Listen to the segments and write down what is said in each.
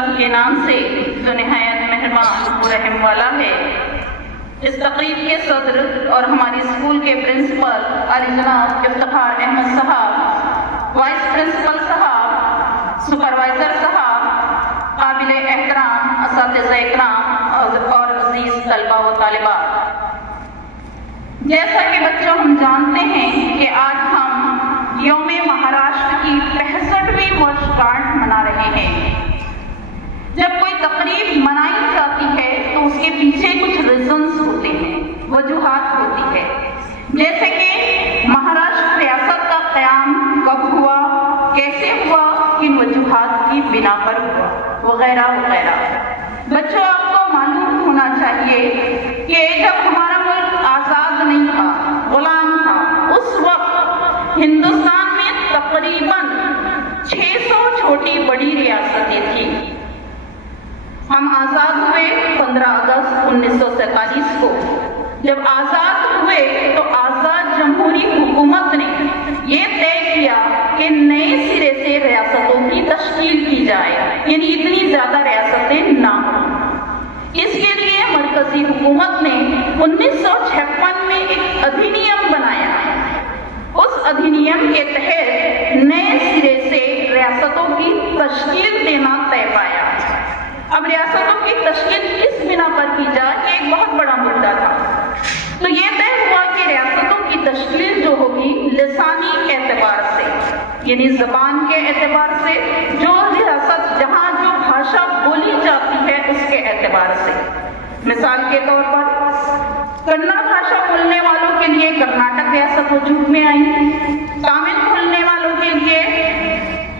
اللہ کے نام سے جو نہایت مہربان و رحم والا ہے۔ اس تقریب کے صدر اور ہماری اسکول کے پرنسپل علی جناب افتخار احمد صاحب، وائس پرنسپل صاحب، سپروائزر صاحب، قابل احترام اساتذہ اکرام اور عزیز طلبہ و طالبات، جیسا کہ بچوں ہم جانتے ہیں کہ آج ہم یوم مہاراشٹر کی 65ویں ورشگاٹھ منا رہے ہیں۔ جب کوئی تقریب منائی جاتی ہے تو اس کے پیچھے کچھ ریزنز ہوتے ہیں، وجوہات ہوتی ہے، جیسے کہ مہاراشٹر ریاست کا قیام کب ہوا، کیسے ہوا، کن وجوہات کی بنا پر ہوا، وغیرہ وغیرہ۔ بچوں آپ کو معلوم ہونا چاہیے کہ جب ہمارا ملک آزاد نہیں تھا، غلام تھا، اس وقت ہندوستان میں تقریباً 600 چھوٹی بڑی ریاستیں تھیں۔ ہم آزاد ہوئے 15 اگست 1947 کو۔ جب آزاد ہوئے تو آزاد جمہوری حکومت نے یہ طے کیا کہ نئے سرے سے ریاستوں کی تشکیل کی جائے، یعنی اتنی زیادہ ریاستیں نہ ہوں۔ اس کے لیے مرکزی حکومت نے 1956 میں ایک ادھینیم بنایا۔ اس ادھینیم کے تحت نئے سرے سے ریاستوں کی تشکیل دینا طے پایا۔ اب ریاستوں کی تشکیل کس بنا پر کی جائے، یہ ایک بہت بڑا مدعا تھا۔ تو یہ طے ہوا کہ ریاستوں کی تشکیل جو ہوگی لسانی اعتبار سے، یعنی زبان کے اعتبار سے، جو ریاست جہاں جو بھاشا بولی جاتی ہے اس کے اعتبار سے۔ مثال کے طور پر کنڑ بھاشا بولنے والوں کے لیے کرناٹک ریاست وجود میں آئی، تامل بولنے والوں کے لیے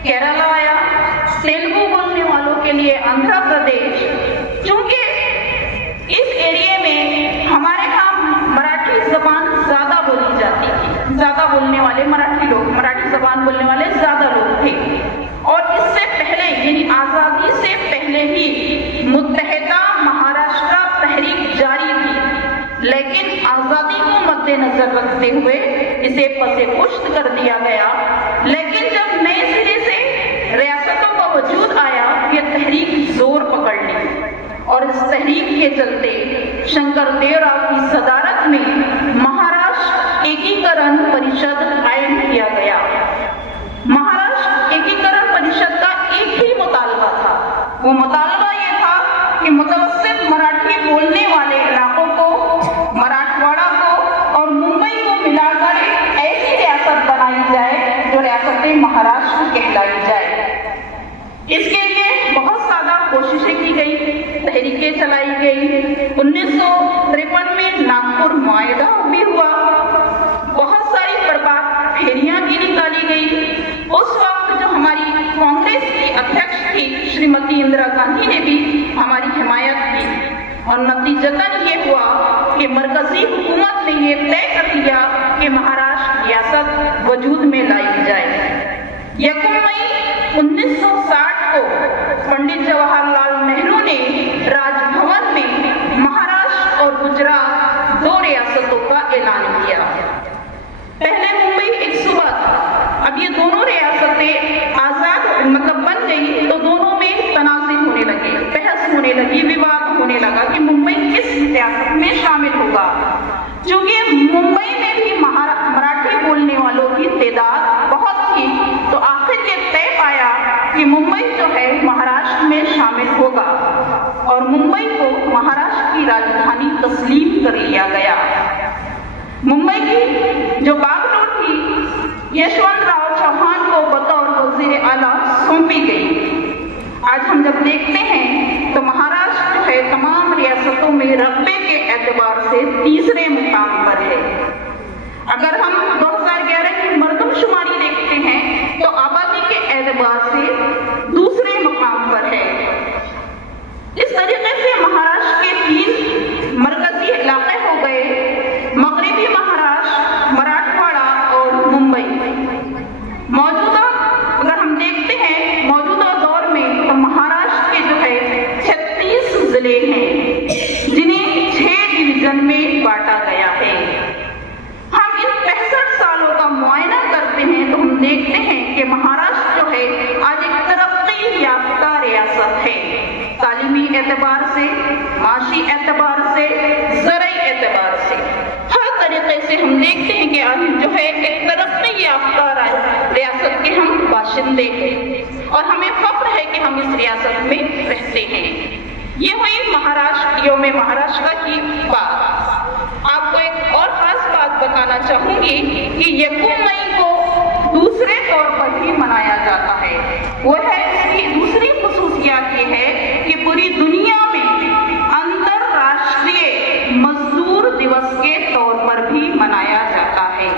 کیرلا آیا، تیلگو بولنے والوں کے لیے آندھرا پردیش۔ چونکہ اس ایریے میں ہمارے ہاں مراٹھی زبان زیادہ بولی جاتی تھی، زیادہ بولنے والے مراٹھی لوگ، مراٹھی زبان بولنے والے زیادہ لوگ تھے، اور اس سے پہلے یعنی آزادی سے پہلے ہی متحدہ مہاراشٹر تحریک جاری تھی، لیکن آزادی کو مد نظر رکھتے ہوئے اسے پس پشت کر دیا گیا۔ لیکن جب نئے سرے سے ریاستوں کا وجود آیا، یہ تحریک زور پکڑ لی، اور اس تحریک کے چلتے شنکر دیو راؤ کی صدارت میں مہاراشٹر ایکیکرن پریشد قائم کیا گیا۔ مہاراشٹر ایکیکرن پریشد کا ایک ہی مطالبہ تھا، وہ مطالبہ یہ تھا کہ متوسط مراٹھی بولنے والے علاقوں کو، مراٹھواڑہ کو اور ممبئی کو ملا کر ایک ایسی ریاست بنائی جائے جو ریاست مہاراشٹر کہلائی جائے۔ اس کے لیے بہت زیادہ کوششیں کی گئی، تحریکیں چلائی گئی۔ 1953 میں ناگپور معاہدہ بھی ہوا، بہت ساری پربات پھیریاں بھی نکالی گئی۔ اس وقت جو ہماری کانگریس کی ادھیکش تھی شریمتی اندرا گاندھی نے بھی ہماری حمایت کی، اور نتیجتاً یہ ہوا کہ مرکزی حکومت نے یہ طے کر لیا کہ مہاراشٹر ریاست وجود میں لائی جائے۔ 1 مئی 1960 کو پنڈت جواہر لال نہرو نے راج بھون میں مہاراشٹر اور گجرات 2 ریاستوں کا اعلان کیا۔ پہلے ممبئی ایک صوبہ تھا، اب یہ دونوں ریاستیں آزاد بن گئی تو دونوں میں تنازع ہونے لگے، بحث ہونے لگی، وواد ہونے لگا کہ ممبئی کس ریاست میں شامل ہوگا۔ چونکہ ممبئی میں بھی مراٹھی بولنے والوں کی تعداد بہت تھی، تو آخر یہ طے پایا کہ ممبئی جو ہے مہاراشٹر میں شامل ہوگا، اور ممبئی کو مہاراشٹر کی راجدھانی تسلیم کر لیا گیا۔ ممبئی کی جو باغ ڈور تھی یشونت راؤ چوہان کو بطور وزیر اعلیٰ سونپی گئی۔ آج ہم جب دیکھتے ہیں تو مہاراشٹر جو ہے تمام ریاستوں میں رقبے کے اعتبار سے تیسرے مقام پر ہے۔ اگر ہم 2011 کی مردم شماری دیکھتے ہیں تو آبادی کے اعتبار سے دوسرے مقام پر ہے۔ اس طریقے سے مہاراشٹر کے 3 مرکزی علاقے ہو گئے، مغربی مہاراشٹر، مراٹھواڑہ اور ممبئی۔ موجودہ اگر ہم دیکھتے ہیں موجودہ دور میں تو مہاراشٹر کے جو اعتبار سے، معاشی اعتبار سے، زرعی اعتبار سے، ہر طریقے سے ہم دیکھتے ہیں کہ آج جو ہے ایک ترقی یافتہ ریاست کے ہم باشندے ہیں اور ہمیں فخر ہے کہ ہم اس ریاست میں رہتے ہیں۔ یہ ہوئی مہاراشٹر کی بات۔ آپ کو ایک اور خاص بات بتانا چاہوں گی کہ 1 مئی کو دوسرے طور پر بھی منایا جاتا ہے۔ وہ ہے اس کی دوسری خصوصیات یہ ہے کہ پوری دنیا میں اندرراشٹریہ مزدور دیوس کے طور پر بھی منایا جاتا ہے۔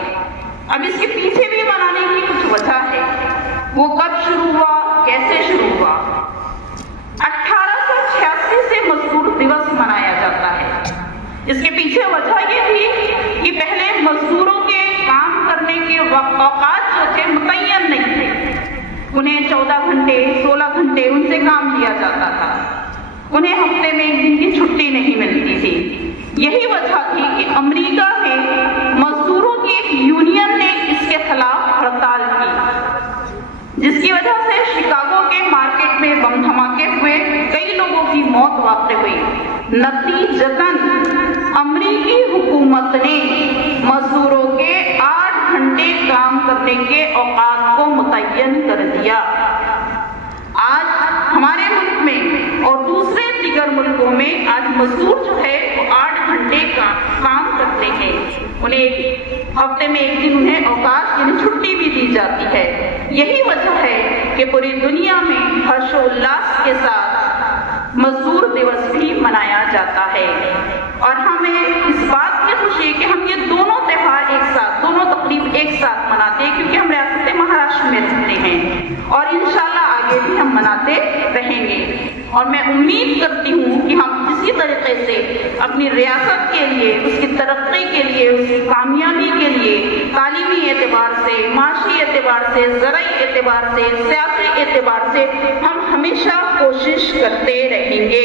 اب اس کے پیچھے بھی منانے کی کچھ وجہ ہے۔ وہ کب شروع ہوا، کیسے شروع ہوا؟ 1886 سے مزدور دیوس منایا جاتا ہے۔ اس کے پیچھے وجہ یہ تھی کہ پہلے مزدوروں کے کام کرنے کے اوقات جو تھے متعین نہیں تھے۔ انہیں 14 گھنٹے 16 گھنٹے ان سے کام لیا جاتا تھا۔ انہیں ہفتے میں 1 دن کی چھٹی نہیں ملتی تھی۔ یہی وجہ تھی کہ امریکہ میں مزدوروں کی ایک یونین نے اس کے خلاف ہڑتال کی، جس کی وجہ سے شکاگو کے مارکیٹ میں بم دھماکے ہوئے، کئی لوگوں کی موت واقع ہوئی۔ نتیجتاً امریکی حکومت نے مزدوروں کے 8 گھنٹے کام کرنے کے اوقات کو متعین کر دیا۔ آج ہمارے ملک میں اور دوسرے دیگر ملکوں میں آج مزدور جو ہے وہ 8 گھنٹے کا کام کرتے ہیں۔ انہیں ہفتے میں 1 دن انہیں اوقات یعنی چھٹی بھی دی جاتی ہے۔ یہی وجہ ہے کہ پوری دنیا میں ہرش و الاس کے ساتھ مزدور دیوس بھی منایا جاتا ہے، اور ہمیں اس بات کی خوشی ہے کہ ہم یہ دونوں تہوار ایک ساتھ، دونوں تقریب ایک ساتھ مناتے ہیں، کیونکہ ہم ریاست مہاراشٹر میں رہتے ہیں اور انشاءاللہ آگے بھی ہم مناتے رہیں گے۔ اور میں امید کرتی ہوں کہ ہم اسی طریقے سے اپنی ریاست کے لیے، اس کی ترقی کے لیے، اس کی کامیابی کے لیے تعلیمی اعتبار سے، معاشی اعتبار سے، زرعی اعتبار سے، سیاسی اعتبار سے ہم ہمیشہ کوشش کرتے رہیں گے۔